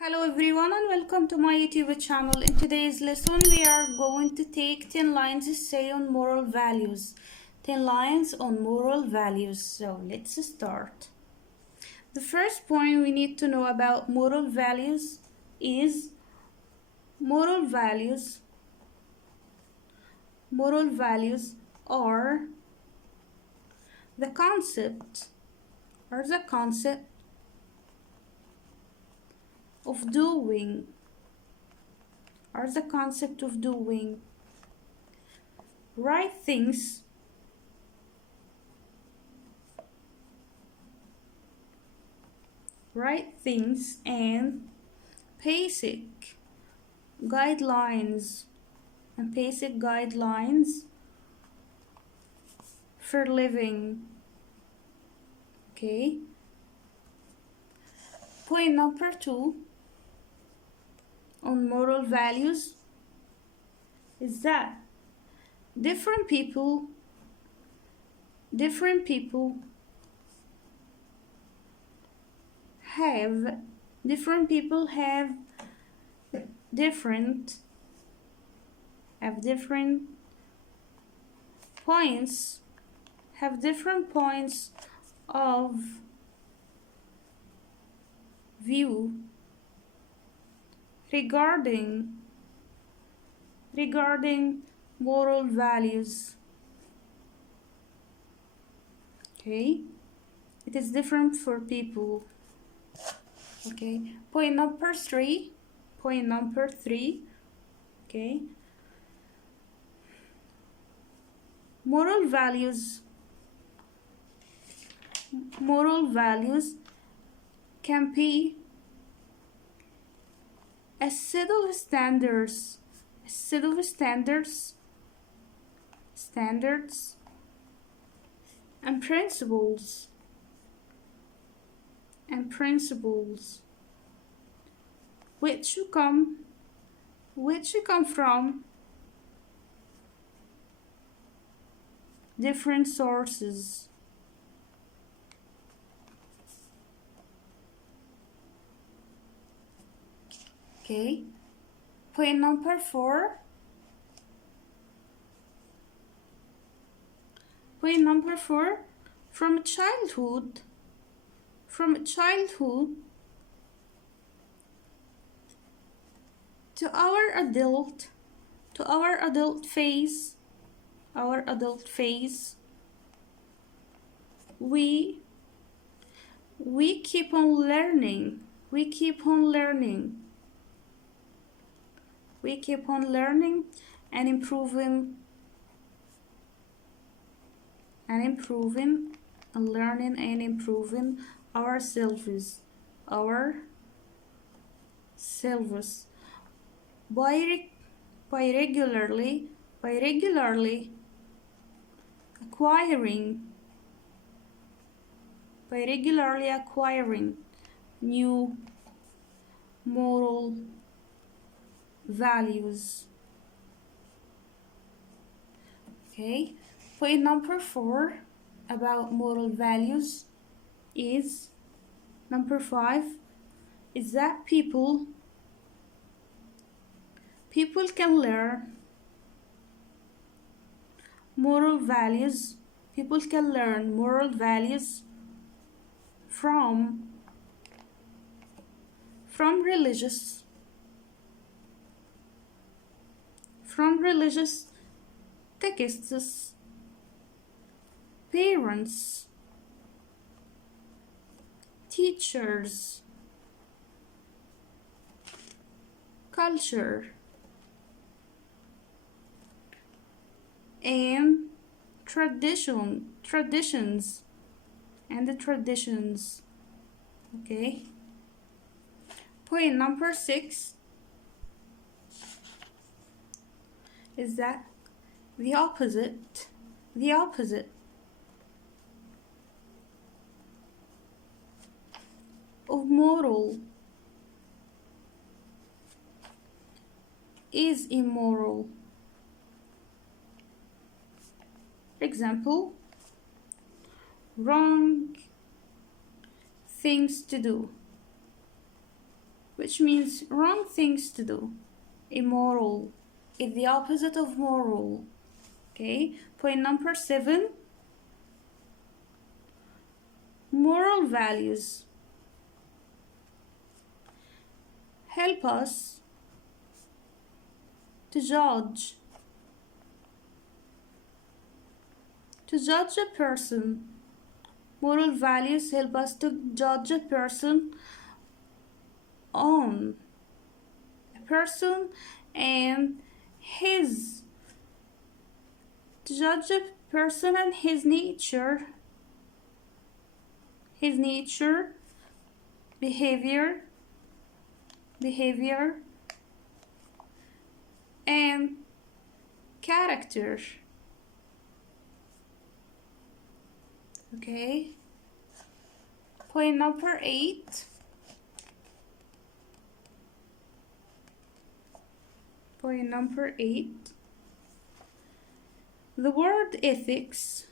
Hello everyone and welcome to my YouTube channel. In today's lesson we are going to take 10 lines essay on moral values. 10 lines on moral values. So let's start. The first point we need to know about moral values is moral values are the concept of doing right things and basic guidelines for living. Okay. Point number 2 on moral values is that different people have different points of view regarding moral values. Okay, it is different for people. Okay, point number three. Okay, moral values can be a set of standards and principles which come from different sources. Okay, point number 4. From childhood to our adult phase, we keep on learning. And improving ourselves by regularly acquiring new moral values. Okay, point number 4 about moral values is number 5 is that people can learn moral values. People can learn moral values from religious texts, parents, teachers, culture, and traditions. Okay, point number 6 is that the opposite of moral is immoral. Example, wrong things to do, which means wrong things to do. Immoral is the opposite of moral. Okay, point number 7, moral values help us to judge a person. Moral values help us to judge a person on a person and his to judge a person and his nature, behavior, and character. Okay, point number 8, the word ethics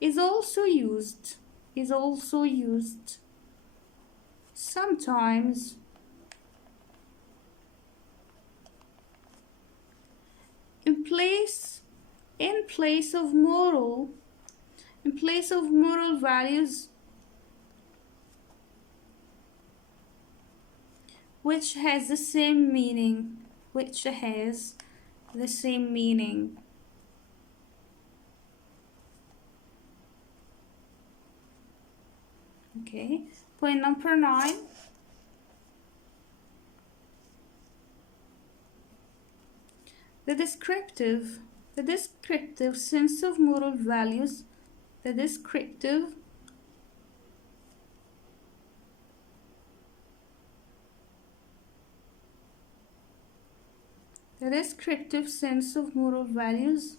is also used sometimes in place of moral values, which has the same meaning. Okay, point number 9, the descriptive sense of moral values. The descriptive sense of moral values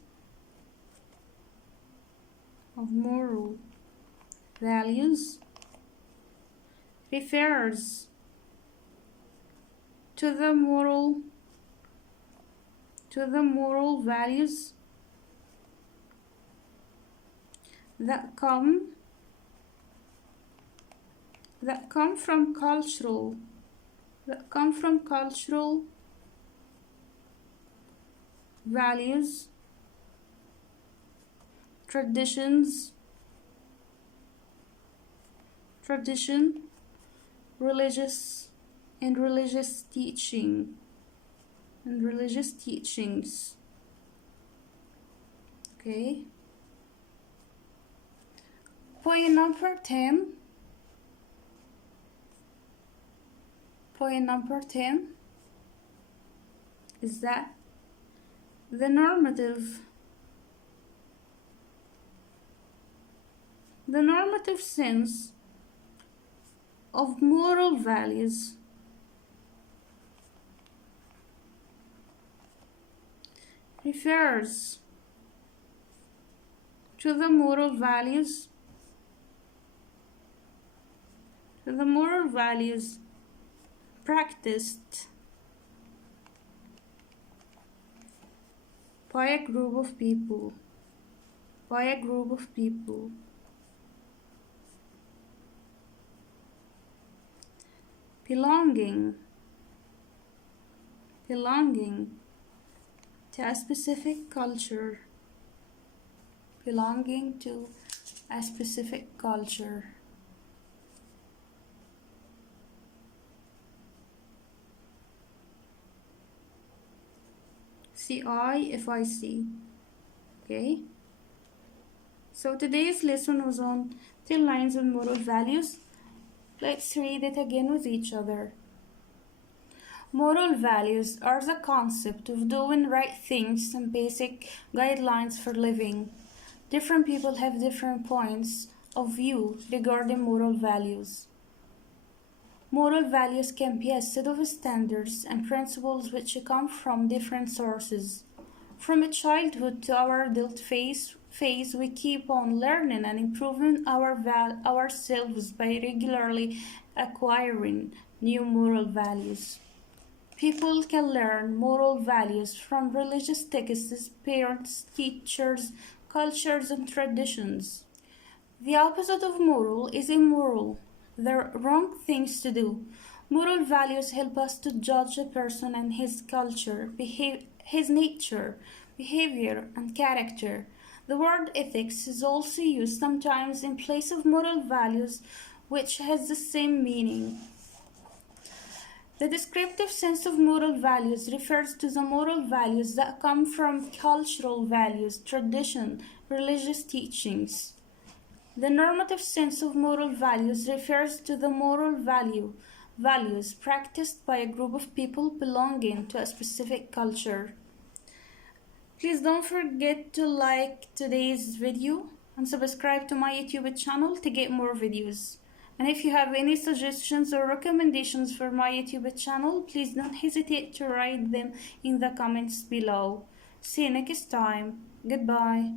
refers to the moral values that come from cultural values, tradition, religious teachings. Okay, point number 10 is that the normative sense of moral values refers to the moral values practiced by a group of people. Belonging to a specific culture. CIFIC. Okay, so today's lesson was on 10 lines on moral values. Let's read it again with each other. Moral values are the concept of doing right things and basic guidelines for living. Different people have different points of view regarding moral values. Moral values can be a set of standards and principles which come from different sources. From childhood to our adult phase, we keep on learning and improving ourselves by regularly acquiring new moral values. People can learn moral values from religious texts, parents, teachers, cultures, and traditions. The opposite of moral is immoral. The wrong things to do. Moral values help us to judge a person and his culture, his nature, behavior, and character. The word ethics is also used sometimes in place of moral values, which has the same meaning. The descriptive sense of moral values refers to the moral values that come from cultural values, tradition, religious teachings. The normative sense of moral values refers to the values practiced by a group of people belonging to a specific culture. Please don't forget to like today's video and subscribe to my YouTube channel to get more videos. And if you have any suggestions or recommendations for my YouTube channel, please don't hesitate to write them in the comments below. See you next time. Goodbye.